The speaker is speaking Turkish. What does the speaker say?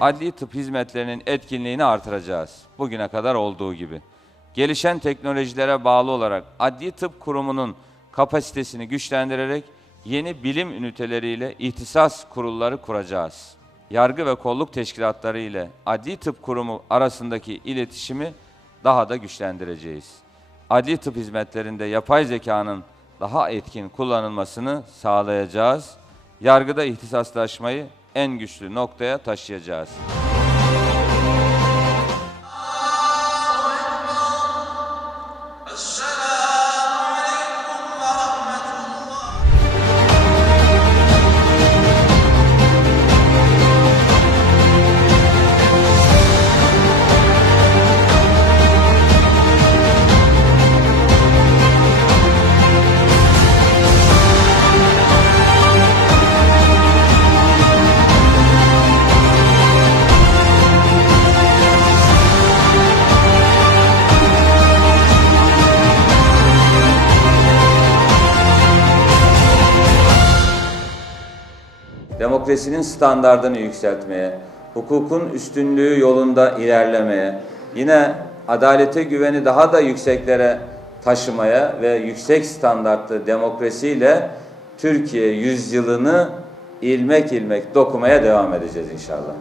adli tıp hizmetlerinin etkinliğini artıracağız. Bugüne kadar olduğu gibi. Gelişen teknolojilere bağlı olarak Adli Tıp Kurumu'nun kapasitesini güçlendirerek yeni bilim üniteleriyle ihtisas kurulları kuracağız. Yargı ve kolluk teşkilatları ile Adli Tıp Kurumu arasındaki iletişimi daha da güçlendireceğiz. Adli tıp hizmetlerinde yapay zekanın daha etkin kullanılmasını sağlayacağız. Yargıda ihtisaslaşmayı en güçlü noktaya taşıyacağız. Demokrasinin standardını yükseltmeye, hukukun üstünlüğü yolunda ilerlemeye, yine adalete güveni daha da yükseklere taşımaya ve yüksek standartlı demokrasiyle Türkiye yüzyılını ilmek ilmek dokumaya devam edeceğiz inşallah.